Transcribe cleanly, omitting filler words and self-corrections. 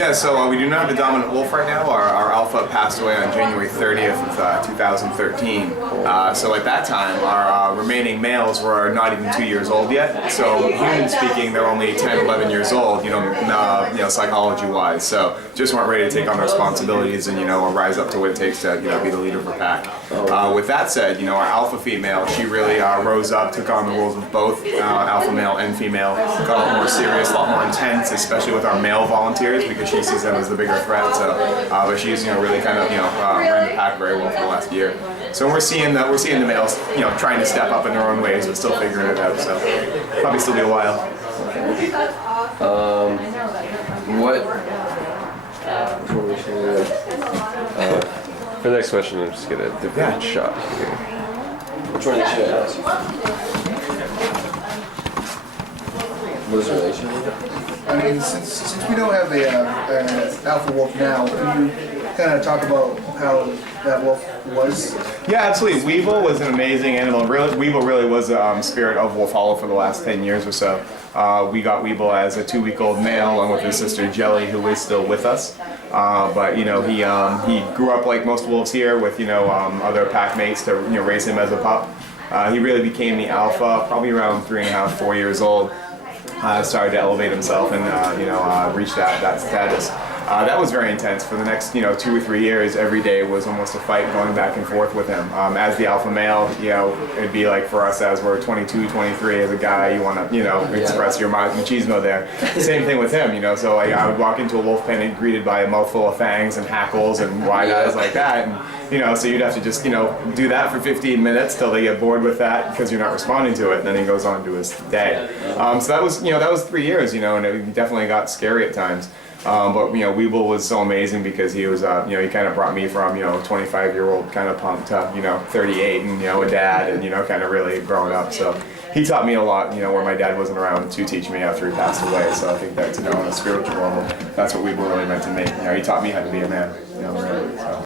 Yeah, so we do not have the dominant wolf right now. Our alpha passed away on January 30th of 2013. So at that time, our remaining males were not even 2 years old yet. So human speaking, they're only 10, 11 years old, psychology-wise. So just weren't ready to take on the responsibilities and, rise up to what it takes to, be the leader of a pack. With that said, our alpha female, she really rose up, took on the roles of both alpha male and female, got a lot more serious, a lot more intense, especially with our male volunteers, because she sees them as the bigger threat. So, but she's really kind of ran the pack very well for the last year. So we're seeing the males trying to step up in their own ways, but still figuring it out. So probably still be a while. For the next question, I'm just get a different shot here. Which one should I ask? What is the relationship? I mean, since we don't have the alpha wolf now, can you kind of talk about how that wolf was? Yeah, absolutely. Weevil was an amazing animal. Weevil really was a spirit of Wolf Hollow for the last 10 years or so. We got Weevil as a 2-week-old male, along with his sister Jelly, who is still with us. But he grew up like most wolves here with other pack mates to raise him as a pup. He really became the alpha probably around 3.5, 4 years old. Started to elevate himself and reach that status. That was very intense. For the next 2 or 3 years, every day was almost a fight going back and forth with him. As the alpha male, it'd be like for us as we're 22, 23 as a guy, you want to express your machismo there. Same thing with him, So I would walk into a wolf pen and greeted by a mouthful of fangs and hackles and wide eyes like that. And, so you'd have to just, do that for 15 minutes till they get bored with that because you're not responding to it. And then he goes on to his day. So that was 3 years, and it definitely got scary at times. But Weevil was so amazing because he was, he kind of brought me from, 25-year-old kind of punk to, 38 and, a dad and, kind of really growing up. So he taught me a lot, where my dad wasn't around to teach me after he passed away. So I think that, on a spiritual level, that's what Weevil really meant to me. He taught me how to be a man, really. So.